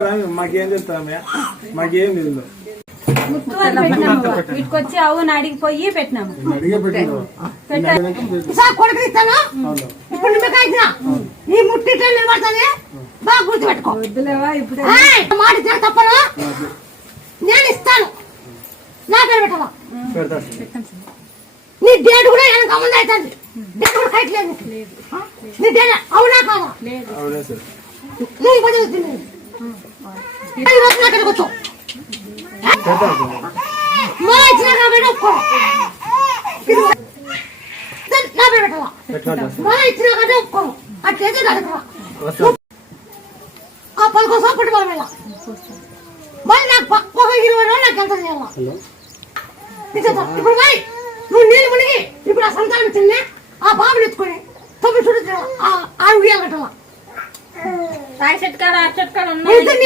మాకేం చెప్తామే మాకేం లేదు వీటికొచ్చి అవును అడిగిపోయి పెట్టినాము కొడుకు ఇస్తాను ఇప్పుడు నిమ్మకాయ ఈ ముట్టి పడుతుంది బాగా గుర్తుపెట్టుకో మాట తప్పను నేను ఇస్తాను నా పేరు పెట్టాలా నీ డేట్ కూడా వెనక ముందు అవుతుంది డేట్ కూడా కరెక్ట్ లేదు నీ డేట్ అవునా కాదా నువ్వు పది కూర్చో మా ఇచ్చిన కాబట్టి ఒప్పుకో నా పేరు పెట్టాలా మా ఇచ్చిన కాబట్టి ఒప్పుకో అట్లయితే ఆ 10 కోసం పట్టు వాళ్ళ మళ్ళీ నాకు ఒక 20 రోజులు నాకు ఎంత చేయాలా ఇప్పుడు మరి నువ్వు నీళ్ళు మునిగి ఇప్పుడు ఆ సంతానం తిన్నా ఆ బాబుని ఎత్తుకొని 9 చుట్టూ ఆ ఉయ్యాలి కట్టాలా చెట్కాడ ఉన్నాయి